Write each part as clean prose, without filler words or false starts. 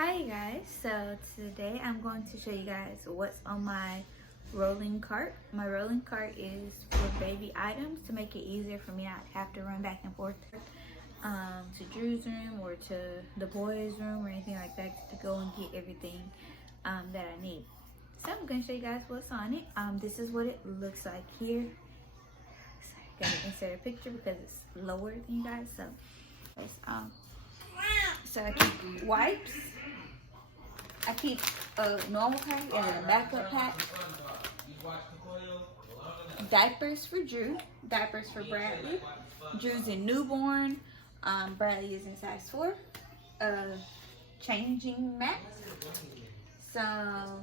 Hi guys, so today I'm going to show you guys what's on my rolling cart. My rolling cart is for baby items to make it easier for me not to have to run back and forth to Drew's room or to the boys' room or anything like that to go and get everything that I need. So I'm going to show you guys what's on it. This is what it looks like here. So I'm going to insert a picture because it's lower than you guys. So I keep wipes. I keep a normal pack and a backup pack. Diapers for Drew. Diapers for Bradley. Drew's in newborn. Bradley is in size 4. Changing mat. Some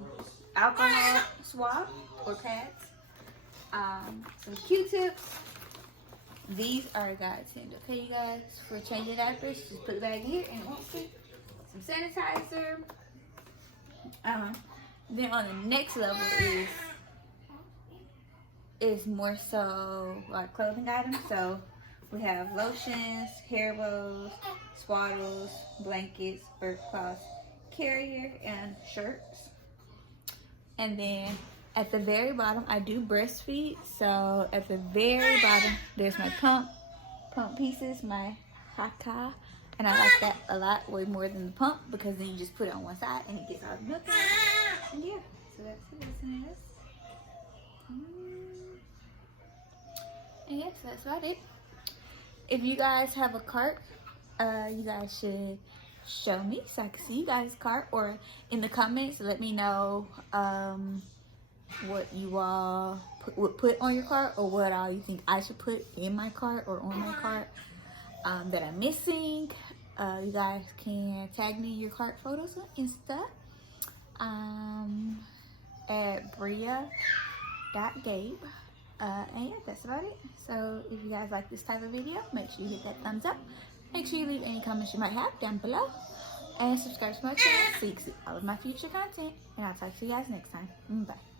alcohol swab or pads. Some Q-tips. These are a godsend, okay, you guys? For changing diapers, just put the bag here and see. Some sanitizer. Then on the next level is more so like clothing items. So we have lotions, hair bows, swaddles, blankets, bird cloths, carrier, and shirts. And then at the very bottom, I do breastfeed. So at the very bottom, there's my pump pieces, my haka. And I like that a lot, way more than the pump, because then you just put it on one side and it gets all the milk out. And yeah, so that's it, isn't it? And yes, that's about it. If you guys have a cart, you guys should show me so I can see you guys' cart, or in the comments let me know what you all would put on your cart, or what all you think I should put in my cart or on my cart that I'm missing. You guys can tag me your cart photos on Insta at bria.gabe. And yeah, that's about it. So if you guys like this type of video, make sure you hit that thumbs up. Make sure you leave any comments you might have down below. And subscribe to my channel so you can see all of my future content. And I'll talk to you guys next time. Bye.